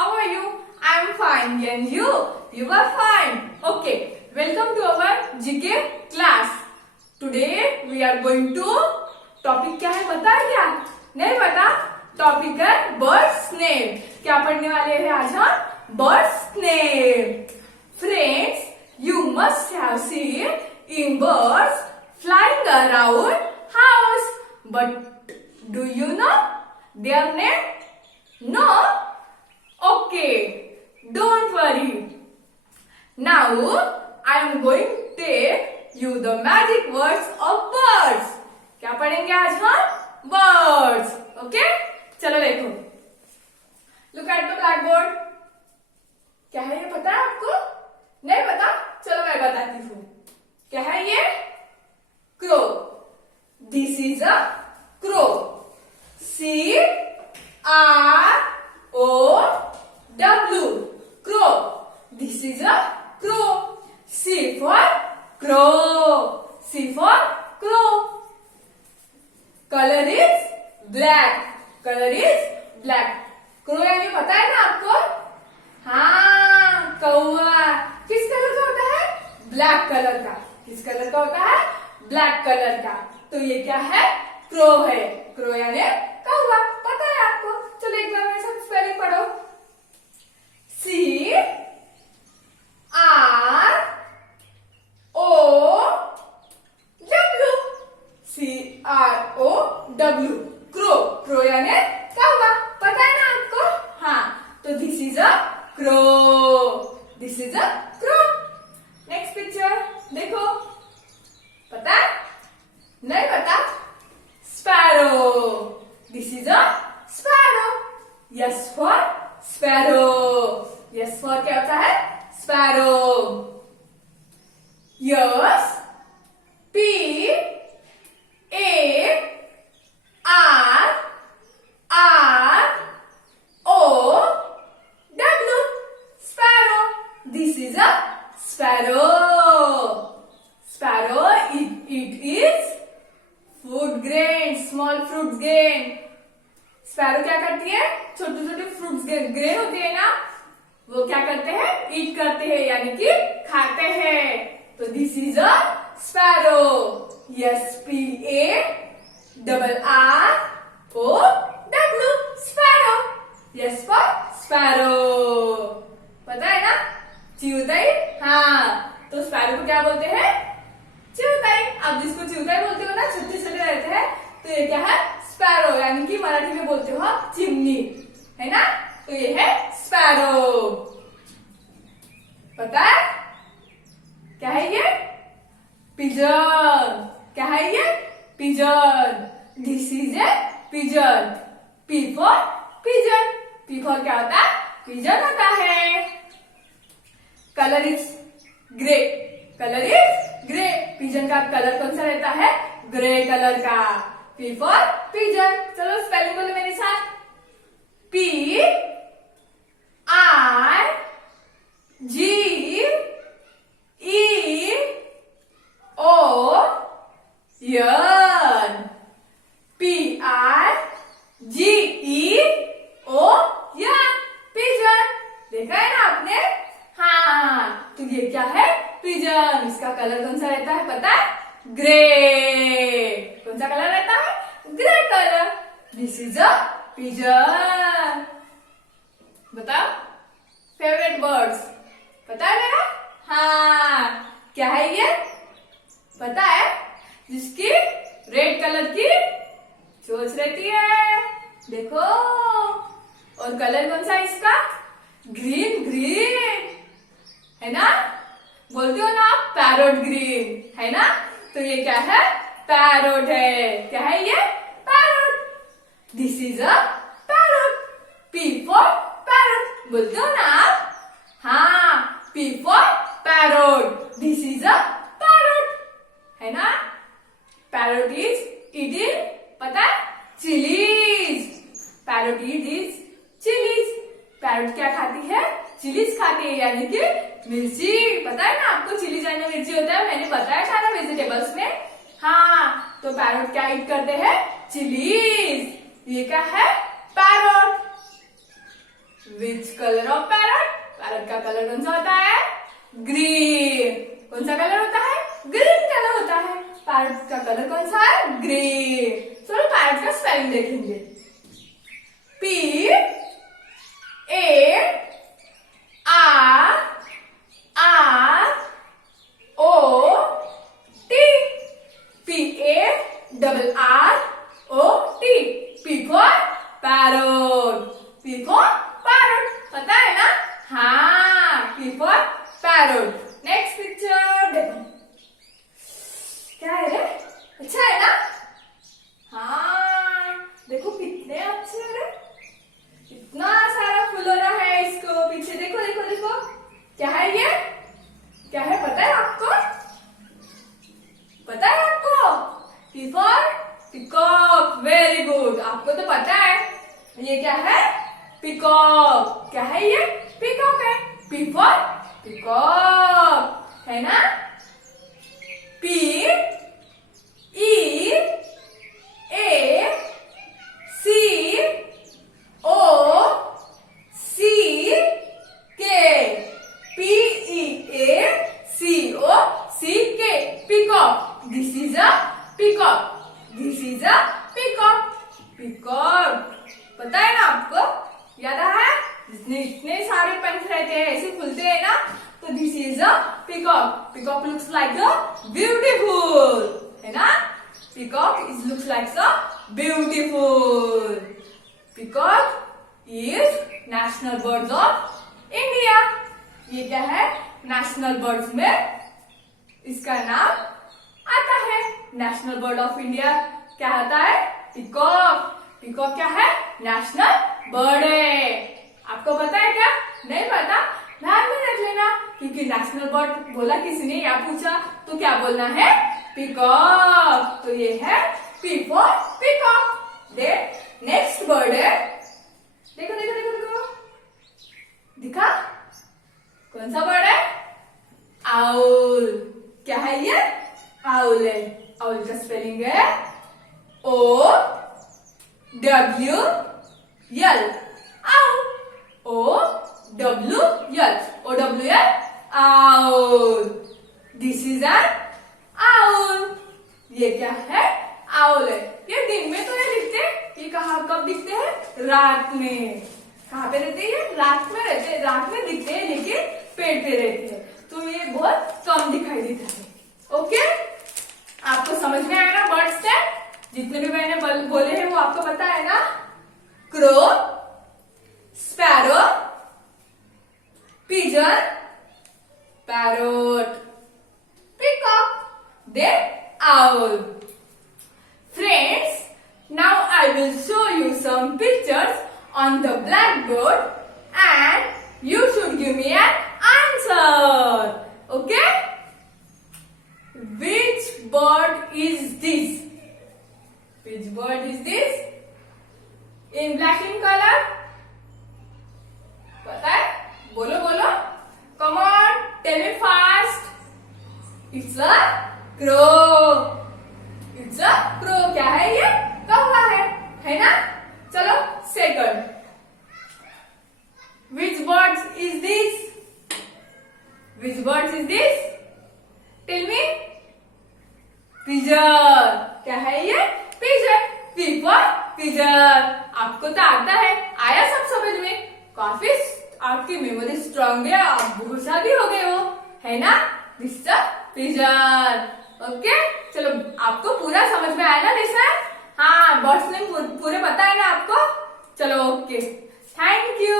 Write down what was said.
How are you? I am fine. And you? You are fine. Okay. Welcome to our GK class. Today we are going to topic क्या है पता है क्या? नहीं पता? Topic है बर्ड्स नेम. क्या पढ़ने वाले हैं आज हम? Birds name. Friends, you must have seen in birds flying around house. But do you know their name? No? Okay. Don't worry. Now I am going to take you the magic words of birds. क्या पढ़ेंगे आज हम? Birds. Okay? चलो देखो. Look at the blackboard. क्या है ये पता है आपको? नहीं पता? चलो मैं बताती हूँ. क्या है ये? Crow. This is a crow. C-R-O-W. Crow. This is a crow. C for crow. C for crow. Color is black. Color is black. Crow यानी पता है ना आपको? हाँ, कौवा. किस कलर का होता है? ब्लैक कलर का. किस कलर का होता है? ब्लैक कलर का. तो ये क्या है? क्रो है. क्रो यानी कौवा. पता है आपको? चलो एक बार मेरे साथ स्पेलिंग पढ़ो. C-R-O-W. C-R-O-W. क्रो. क्रो यानी कौवा. पता है ना आपको? हाँ. तो this is a crow. This is a crow. Next picture देखो. पता है? नहीं पता? Sparrow. This is a sparrow. Yes for sparrow. Yes for क्या होता है? Sparrow. Yes. P-A-R-R-O-W. Sparrow. This is a sparrow. Sparrow, it is food grain, small fruit grain. Sparrow क्या करती है? छोटे छोटे फ्रूट्स ग्रेन होते हैं ना, वो क्या करते हैं? ईट करते हैं यानी कि खाते हैं. तो this is a sparrow. Yes. P-A-R-R-O-W. Sparrow. Yes for sparrow. पता है ना? चिउताई. हाँ. तो स्पैरो को क्या बोलते हैं? चिउताई. आप जिसको चिउताई बोलते हो ना, छोटे छोटे रहते हैं, तो ये क्या है? स्पैरो. यानी कि मराठी में बोलते हो आप चिमनी, है ना? तो ये है स्पैरो. पता है क्या है ये? पिजन. क्या है ये? Pigeon. This is a pigeon. P for pigeon. P for क्या होता है? पिजन होता है. Colour is grey. Colour is grey. Pigeon का कलर कौन सा रहता है? ग्रे कलर का. P for pigeon. चलो स्पेलिंग बोलो मेरे साथ. P-I-G-E-O-N. P-I-G-E-O-N. पिजन. देखा है ना आपने? हाँ. तो ये क्या है? पिजन. इसका कलर कौन सा रहता है पता है? ग्रे. कौन सा कलर रहता है? Grey colour. This is a pigeon. बताओ फेवरेट बर्ड्स. पता है मेरा? हाँ. क्या है ये? पता है? जिसकी रेड कलर की चोंच रहती है. देखो. और कलर कौन सा है इसका? ग्रीन. ग्रीन है ना? बोलते हो ना आप पैरोट ग्रीन, है ना? तो ये क्या है? पैरोट है. क्या है ये? Parrot. This is a parrot. P for parrot. बोलते हो ना आप? हाँ. P for parrot. This is a parrot. है ना? Parrot is eating. पता है? Chillies. Parrot is chillies. Parrot क्या खाती है? चिलीज खाती है यानी कि मिर्ची. पता है ना आपको? चिलीज यानी मिर्ची होता है. मैंने बताया था ना वेजिटेबल्स में. हाँ. तो पैरोट क्या ईट करते हैं? चिलीज. ये क्या है? Parrot. Which colour of parrot? Parrot का कलर कौन सा होता है? ग्रीन। कौन सा कलर होता है? ग्रीन कलर होता है। पैरट का कलर कौन सा है? ग्रीन। चलो पैरट का स्पेलिंग देखेंगे। P A R O T। PARROT। P for parrot। P for parrot, पता है ना? हाँ, P for parrot। Next picture देखो, क्या है रे? अच्छा है ना? हाँ, देखो कितने अच्छे हैं रे। इतना सारा फुलोरा है इसको पीछे। देखो देखो देखो, क्या है ये? क्या है पता है आपको? पता है आपको? P for peacock. Very good, आपको तो पता है। ये क्या है? पिकॉक। क्या है ये? पिकॉक है। P for पिकॉक, है ना? P E A C O C K। PEACOCK। peacock। This is a peacock। This is a peacock। peacock, पता है ना आपको? याद है? जितने इतने सारे पंख रहते हैं, ऐसे खुलते हैं ना, तो this is a peacock। peacock looks like a beautiful, है ना? peacock is looks like a beautiful। peacock is national birds of India। ये क्या है? नेशनल बर्ड्स में इसका नाम आता है। नेशनल बर्ड ऑफ इंडिया क्या आता है? पिकॉक। पिकॉक क्या है? नेशनल बर्ड है। आपको पता है क्या? नहीं पता? ध्यान में रख लेना, क्योंकि नेशनल बर्ड बोला किसी ने या पूछा तो क्या बोलना है? पिकॉक। तो ये है P for peacock. Next bird है, देखो देखो देखो देखो, दिखा? कौन सा बर्ड है? आउल। क्या है ये? आउल है। आउल का स्पेलिंग है OWL। Owl. OWL। Owl. This is an owl. ये क्या है? आउल है। ये दिन में तो नहीं दिखते, ये कहाँ कब दिखते हैं? रात में। कहाँ पे रहते हैं? रात में रहते हैं। रात में दिखते हैं, लेकिन पेड़ पे रहते हैं, तो ये बहुत कम दिखाई देता है। ओके, आपको समझ में आया ना? बर्ड्स ने जितने भी मैंने बोले हैं वो आपको पता है ना? Crow, sparrow, pigeon, parrot, peacock, then owl. Friends, now I will show you some pictures on the blackboard and you should give me an answer. Okay? Which bird is this? Which bird is this? In black in color? पता है? बोलो बोलो. Come on, tell me fast. It's a crow. It's a crow. क्या है ये? कौवा है ना? चलो second. Which bird is this? Which bird is this? Tell me. Pigeon. क्या है ये? Pigeon. P for pigeon. आपको तो आता है, आया सब समझ में. काफी आपकी मेमोरी स्ट्रांग है, आप होशियार भी हो गए हो, है ना? This is a pigeon. Okay, चलो आपको पूरा समझ में आया ना लेसन? हाँ, बर्ड्स नेम पूरे पता है ना आपको? चलो ओके, थैंक यू।